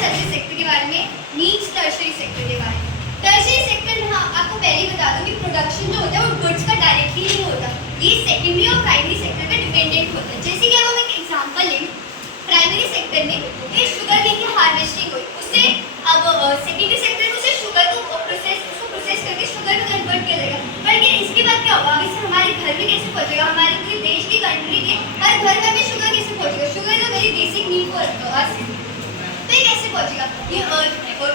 Service sector के बारे में, नीड्स टर्शियरी सेक्टर के बारे में। टर्शियरी सेक्टर में आपको पहले ही बता दूं कि प्रोडक्शन जो होता है वो गुड्स का डायरेक्टली नहीं होता, ये सेकेंडरी और प्राइमरी सेक्टर पे डिपेंडेंट होता है। जैसे कि अब हम एक एग्जांपल लें, प्राइमरी सेक्टर में एक शुगर केन की हार्वेस्टिंग हुई, उससे अब सेकेंडरी सेक्टर में उसे शुगर को प्रोसेस करके शुगर में कन्वर्ट किया जाएगा। पर लेकिन इसके बाद क्या होगा, इससे हमारे घर में कैसे पहुंचेगा, हमारे पूरे देश की कंट्री के हर घर में शुगर कैसे पहुंचेगा? शुगर जो very basic need for us, तो ये कैसे पहुंचेगा? ये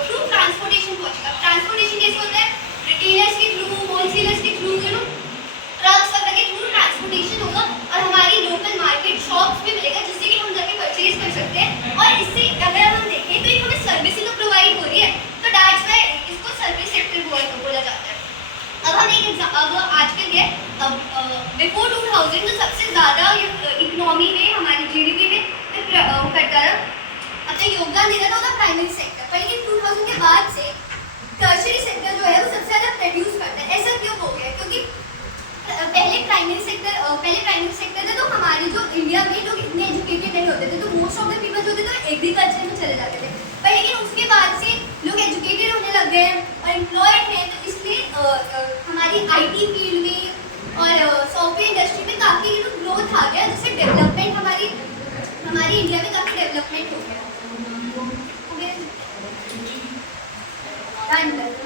थ्रू ट्रांसपोर्टेशन पहुंचेगा। ट्रांसपोर्टेशन कैसे होता है? रिटेलर्स के थ्रू, होलसेलर्स के थ्रू, ट्रक्स वगैरह के थ्रू ट्रांसपोर्टेशन होगा और हमारी लोकल मार्केट शॉप्स में मिलेगा, जिससे कि हम जाके परचेज कर सकते हैं। और इससे अगर हम देखें तो ये हमें सर्विसेज तो प्रोवाइड हो रही है, तो दैट्स व्हाई इसको सर्विस सेक्टर बोला जाता है। अब हम अब आजकल के बिफोर 2000 जो सबसे ज़्यादा इकोनॉमी में, हमारी जीडीपी में करता है, अपना योगदान देता था उसका प्राइमरी सेक्टर। पर लेकिन 2000 के बाद से टर्शियरी सेक्टर जो है वो सबसे ज़्यादा प्रोड्यूस करता है। ऐसा क्यों हो गया? क्योंकि पहले प्राइमरी सेक्टर था, तो हमारे जो इंडिया में लोग इतने एजुकेटेड नहीं होते थे, तो मोस्ट ऑफ द पीपल जो थे तो एग्रीकल्चर में चले जाते थे। पर लेकिन उसके बाद से लोग एजुकेटेड होने लग गए हैं और एम्प्लॉयड हैं, तो इसलिए हमारी आईटी फील्ड में और सॉफ्टवेयर इंडस्ट्री में काफ़ी ग्रोथ आ गया, जिससे डेवलपमेंट हमारी इंडिया में काफ़ी डेवलपमेंट हो गया।